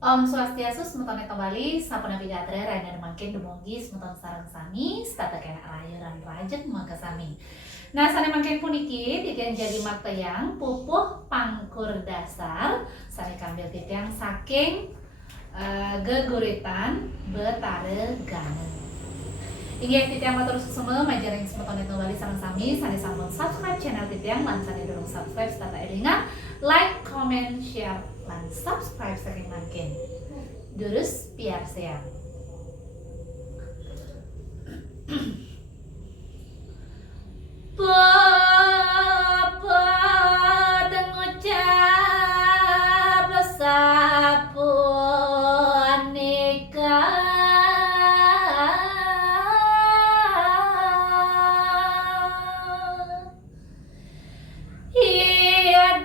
Om Swastiastu, semeton kembali, sampun abigatre, raina mangkin dumugi, semeton sareng sami, stata kena rayuran rajek mangka sami. Nah, sane mangkin puniki, titian jadi mateyang, pupuh pangkur dasar, sane kambil titian saking geguritan Betare Gangen. Inggih titiang matur suseme majaring semeton kembali sareng sami, sane sampun subscribe channel titiang lan sane durung subscribe stata elingan, like, comment, share, lan subscribe saking mangkin. Durus biar sehat. Bapa dengucap sapunika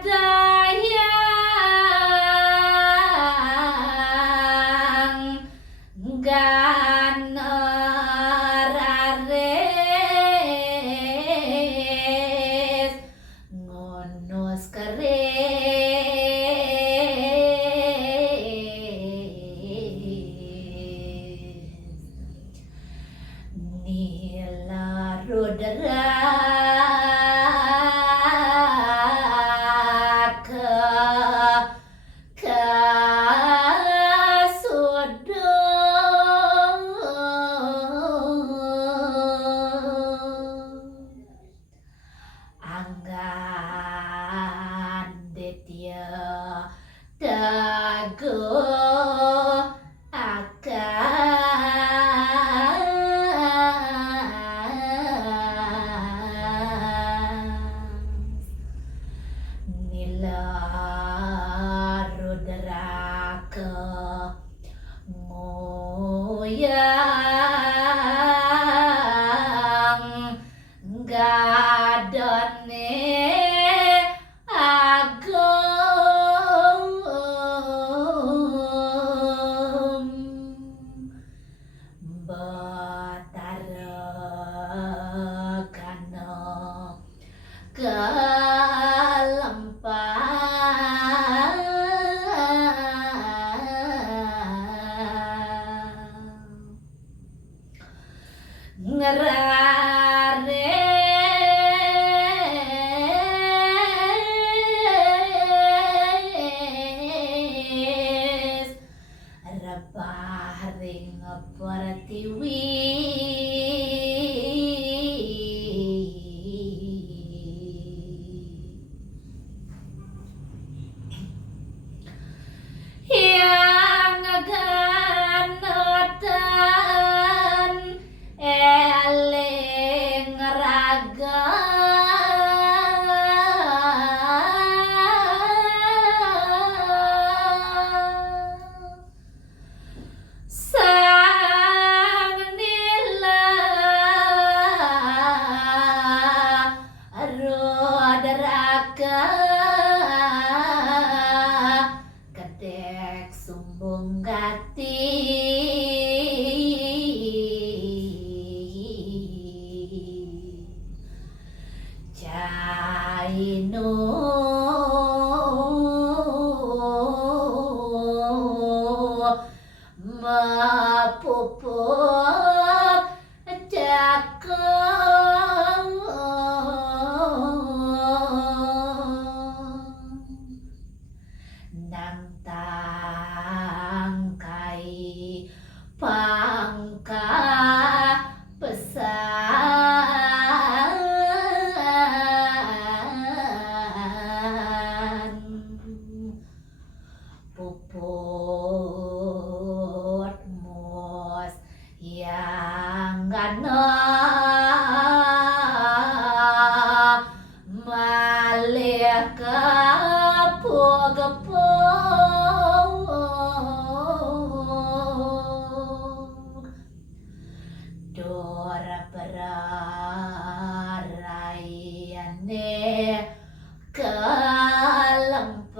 dayang ganarares ngunus keris nila rudra anggan detya dago akan nila rudraka moyang gadone agom Betare Gangen kelempang ngerares rebah ring pertiwi yang ngaganotan eling raga sang nila rudraka kedek sumbung gati jaino mapupuk cakong nang tangkai pangka pesan puput mus yang gana malih gepung dor berarayane kelempang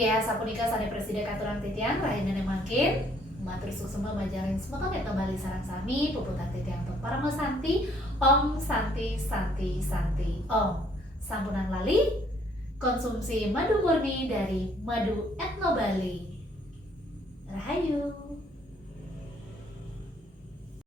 Inggih sapunika sane presiden katurang titiang rahinane makin matur suksema majaring semoga kita kembali sarang sami puputan titiang untuk para santi Om Santi Santi Santi Om. Sampunan lali konsumsi madu murni dari Madu Etno Bali. Rahayu.